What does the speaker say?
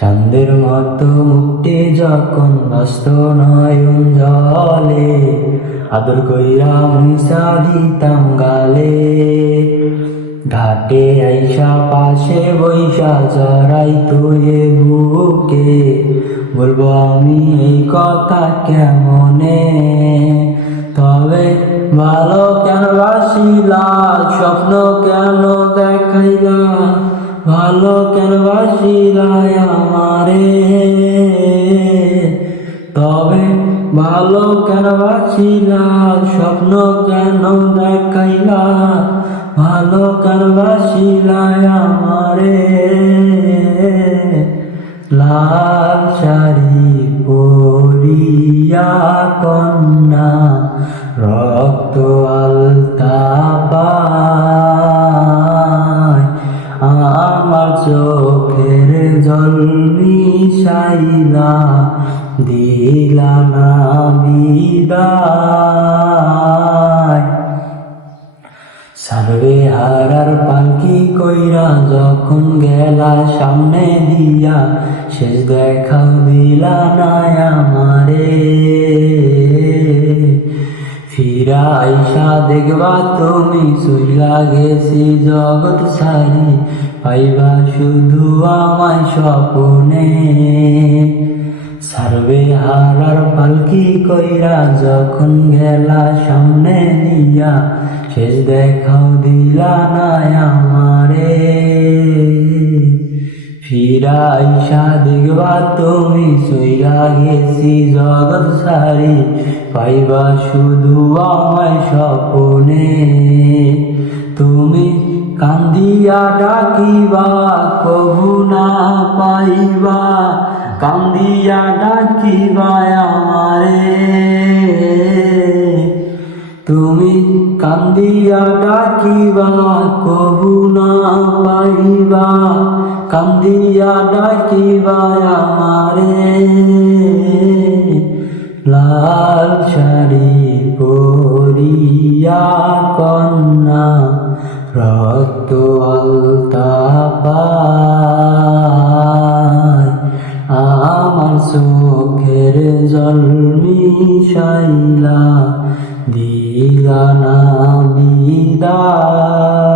চাঁদের মতো মুক্তি যখন ব্যস্ত নয়ন জলে, আদর কইরা মুইসা দিতাম গালে। ঘাটে আইসা পাশে বৈশা জড়াই তুয়ে বুকে, বলব আমি এই কথা কেমনে? তবে ভালো কেন বাসিলা স্বপ্ন কেন দেখাইলা ভালো কেন আমারে? তবে ভালো কেন স্বপ্ন কেন দেখাইলা? ভালো কেন বাসিলাই আমারে? লাল শাড়ি পরিয়া কন্যা মিশাইলা দিলা বিদায়। সার্বে হারার পালকি কইরা যখন গেলা সামনে দিয়া, শেষ দেখা দিলা না আমারে। ফিরা আইসা দেখবা তুমি শুইলা গেছি জগৎ সারি পাইবা শুধু আমায় স্বপনে। সার্বে হারার পালকি কইরা যখন গেলা সামনে দিয়া শেষ দেখাও দিলা না আমারে। ফিরা আইসা দেখবা তুমি সইলা গেছি জগৎ সারি, পাইবা শুধু আমায় স্বপনে। তুমি কান্দিয়া ডাকিবা, কবু না পাইবা, কান্দিয়া ডাকিবা আমারে। তুমি কান্দিয়া ডাকিবা, কবু না পাইবা কান্দিয়া ডাকিবা আমারে। লাল শাড়ি পরিয়া কন্যা, রক্ত আলতা আমার চোখের জল দিলা না বিদায়।